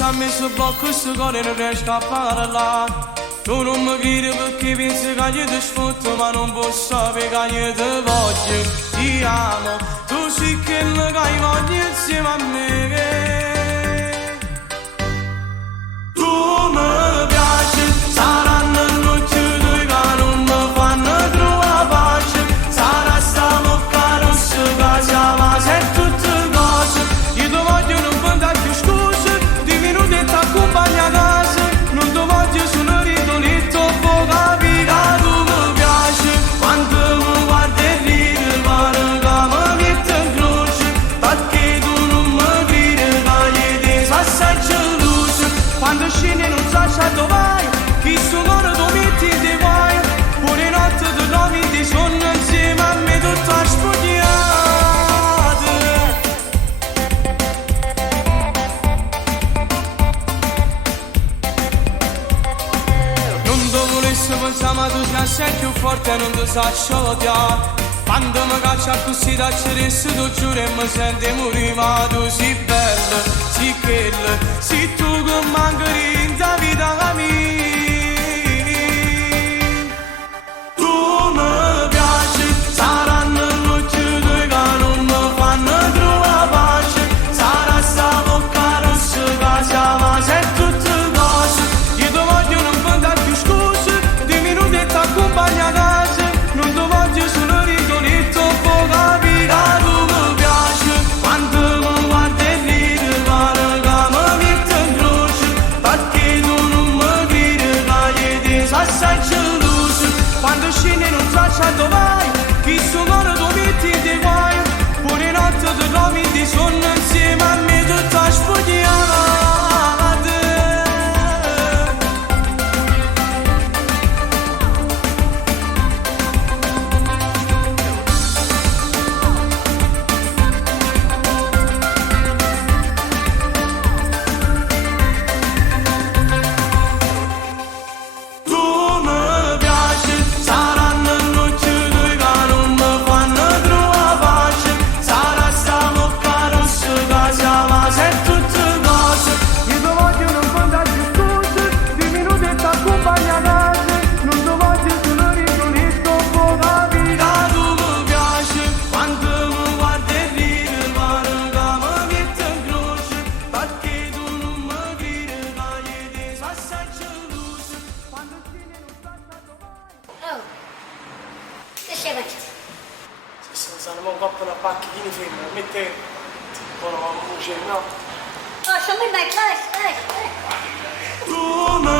ci ha messo blocco questo cuore non riesco a parlare. Tu non mi credi perché pensi che io ti sfrutto, ma non posso sapere che io ti voglio, ti amo. Tu sì che mi cai voglio insieme a me. Tu mi piaci, saranno notti due che non mi fanno trovare pace. Sarà sta bocca rossa che siamo se tutte cose. Io ti voglio non può più scuse, di minuti e ti accompagno a casa. Non ti voglio solo ridonetto, può capire che tu mi piaci. Quando mi guardi e ridi, pare che mi metto in croce. Perché tu non mi credi che io ti sono assai geloso. Quando scendi non sai dove vai, chi sto cuore tu metti ti guai. Pure notte ti trovi di sonno insieme a me tutta spogliata. Non ti volessi pensare ma tu sei assai più forte e non ti sai odiare. Quando mi caccia così da ceresse tu giuro e mi senti morire. Ma tu sei bella, sei quella, sei tu che mancari in ta vita mia. Tu mi piaci, saranno notti due che non mi fanno trovare pace. Sarà sta bocca rossa che siamo se tutte cose. Io ti voglio non può più scuse, di minuti e ti accompagno a casa. Non ti voglio solo ridonetto, può capire che tu mi piaci. Quando mi guardi e ridi, pare che mi metto in croce. Perché tu non mi credi che io ti sono assai geloso. Quando scendi non sai dove vai, chi sto cuore tu metti ti guai. Pure notte ti trovi di sonno insieme a me tutta spogliata. Tu mi piaci, saranno notti due che non mi fanno trovare pace. Sarà sta bocca rossa che siamo se tutte cose. Io ti voglio non può più scuse, di minuti e ti accompagno a casa. Non ti voglio solo ridonetto, può capire che tu mi piaci. Quando mi guardi e ridi, pare che mi metto in croce. Perché tu non mi credi che io ti sono assai geloso. Quando scendi non sai dove vai. Oh, che stai facendo? Se sono un po' una pacchina di film, mette tipo una voce, no? Oh, sono mai vai, vai, vai. Tu mi